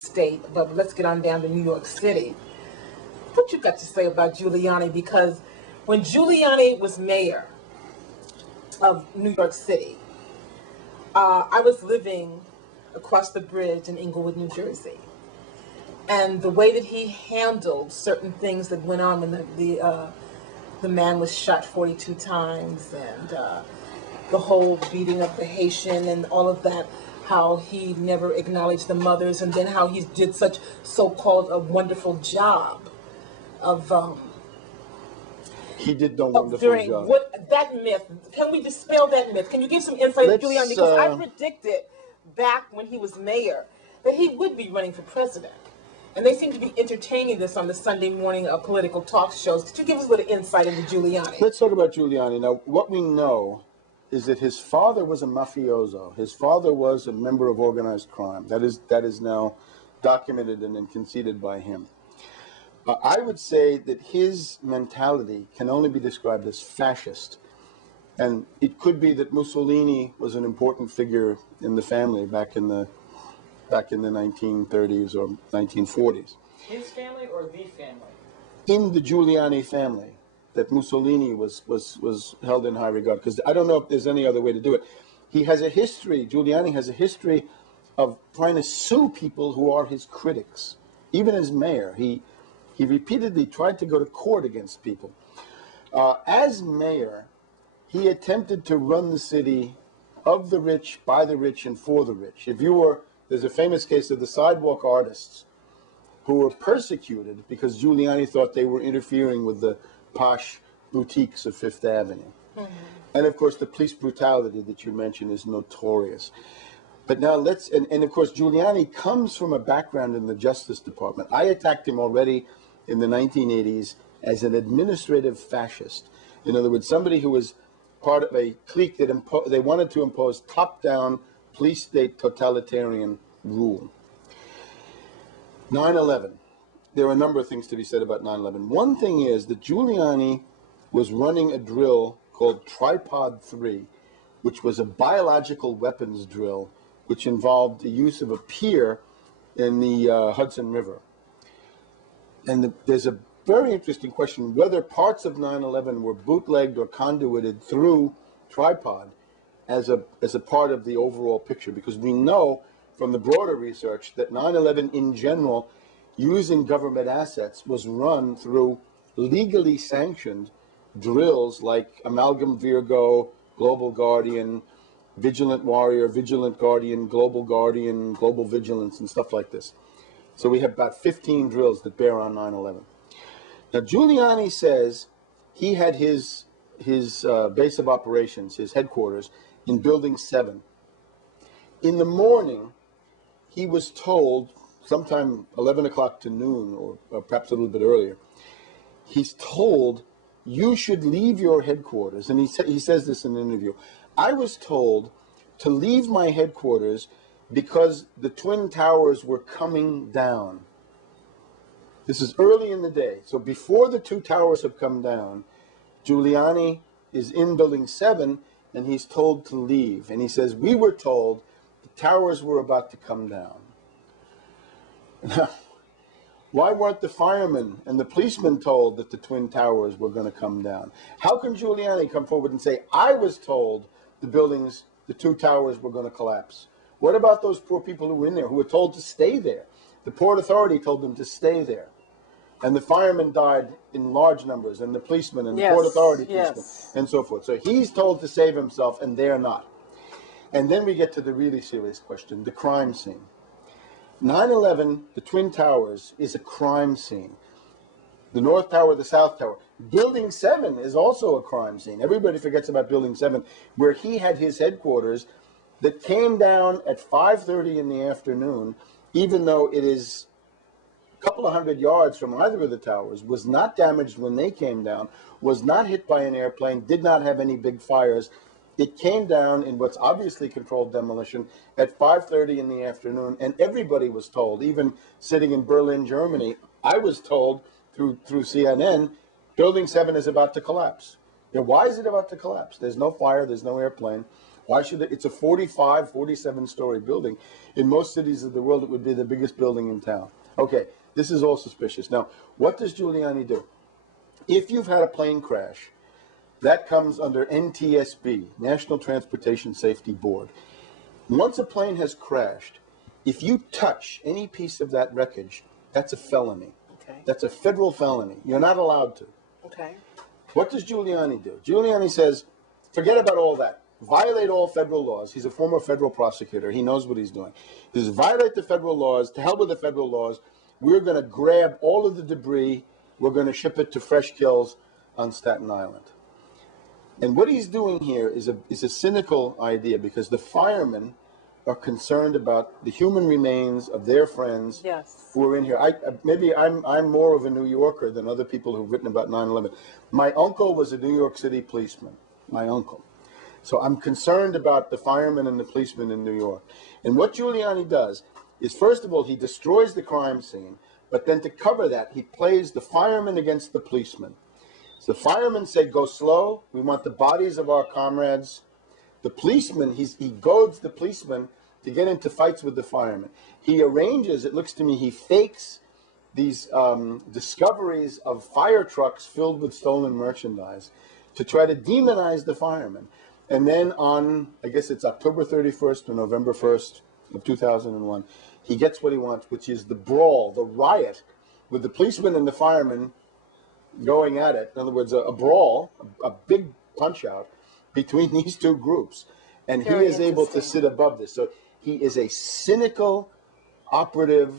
state, but let's get on down to New York City. What you got to say about Giuliani? Because when Giuliani was mayor of New York City, I was living across the bridge in Englewood, New Jersey. And the way that he handled certain things that went on when the man was shot 42 times, and the whole beating of the Haitian and all of that, how he never acknowledged the mothers, and then how he did such so-called a wonderful job of he did no wonderful job. That myth, can we dispel that myth? Can you give some insight to Giuliani? Because I predicted back when he was mayor that he would be running for president. And they seem to be entertaining this on the Sunday morning political talk shows. Could you give us a little insight into Giuliani? Let's talk about Giuliani. Now, what we know is that his father was a mafioso. His father was a member of organized crime. That is now documented and conceded by him. I would say that his mentality can only be described as fascist. And it could be that Mussolini was an important figure in the family back in the 1930s or 1940s. His family or the family? In the Giuliani family, that Mussolini was held in high regard, because I don't know if there's any other way to do it. He has a history, Giuliani has a history of trying to sue people who are his critics. Even as mayor, he repeatedly tried to go to court against people. As mayor, he attempted to run the city of the rich, by the rich, and for the rich. There's a famous case of the sidewalk artists who were persecuted because Giuliani thought they were interfering with the posh boutiques of Fifth Avenue. Mm-hmm. And of course, the police brutality that you mentioned is notorious. But now and of course, Giuliani comes from a background in the Justice Department. I attacked him already in the 1980s as an administrative fascist. In other words, somebody who was part of a clique that they wanted to impose top-down police state totalitarian rule. 9/11. There are a number of things to be said about 9/11. One thing is that Giuliani was running a drill called Tripod 3, which was a biological weapons drill, which involved the use of a pier in the Hudson River. And there's a very interesting question whether parts of 9/11 were bootlegged or conduited through Tripod as a part of the overall picture, because we know from the broader research that 9/11 in general, using government assets, was run through legally sanctioned drills like Amalgam Virgo, Global Guardian, Vigilant Warrior, Vigilant Guardian, Global Vigilance, and stuff like this. So we have about 15 drills that bear on 9/11. Now, Giuliani says he had his base of operations, his headquarters, in Building 7. In the morning, he was told, sometime 11 o'clock to noon, or perhaps a little bit earlier, he's told, you should leave your headquarters. And he says this in an interview. I was told to leave my headquarters because the Twin Towers were coming down. This is early in the day. So before the two towers have come down, Giuliani is in Building 7, and he's told to leave. And he says, we were told the towers were about to come down. Now, why weren't the firemen and the policemen told that the Twin Towers were going to come down? How can Giuliani come forward and say, I was told the two towers were going to collapse? What about those poor people who were in there, who were told to stay there? The Port Authority told them to stay there. And the firemen died in large numbers, and the policemen, and the Port Authority policemen, and so forth. So he's told to save himself, and they're not. And then we get to the really serious question, the crime scene. 9/11, the Twin Towers, is a crime scene. The North Tower, the South Tower. Building 7 is also a crime scene. Everybody forgets about Building 7, where he had his headquarters that came down at 5:30 in the afternoon, even though it is a couple of hundred yards from either of the towers, was not damaged when they came down, was not hit by an airplane, did not have any big fires. It came down in what's obviously controlled demolition at 5:30 in the afternoon, and everybody was told, even sitting in Berlin, Germany, I was told through CNN, Building 7 is about to collapse. Now, why is it about to collapse? There's no fire, there's no airplane. Why should it? It's a 45, 47-story building. In most cities of the world, it would be the biggest building in town. Okay, this is all suspicious. Now, what does Giuliani do? If you've had a plane crash, that comes under NTSB, National Transportation Safety Board. Once a plane has crashed, if you touch any piece of that wreckage, that's a felony. Okay. That's a federal felony. You're not allowed to. Okay. What does Giuliani do? Giuliani says, forget about all that. Violate all federal laws. He's a former federal prosecutor. He knows what he's doing. He says, violate the federal laws. To hell with the federal laws. We're going to grab all of the debris. We're going to ship it to Fresh Kills on Staten Island. And what he's doing here is a cynical idea, because the firemen are concerned about the human remains of their friends who are in here. Maybe I'm more of a New Yorker than other people who've written about 9/11. My uncle was a New York City policeman, my uncle. So I'm concerned about the firemen and the policemen in New York. And what Giuliani does is, first of all, he destroys the crime scene, but then to cover that, he plays the firemen against the policemen. So the firemen say, go slow, we want the bodies of our comrades. The policeman, he goads the policeman to get into fights with the firemen. He arranges, it looks to me, he fakes these discoveries of fire trucks filled with stolen merchandise to try to demonize the firemen. And then on, I guess it's October 31st or November 1st of 2001, he gets what he wants, which is the brawl, the riot, with the policemen and the firemen going at it. In other words, a brawl, a big punch-out between these two groups. And he is able to sit above this. So he is a cynical, operative,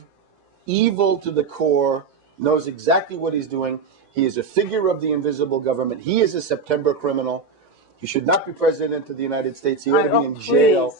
evil to the core, knows exactly what he's doing. He is a figure of the invisible government. He is a September criminal. He should not be president of the United States. He ought to be in jail.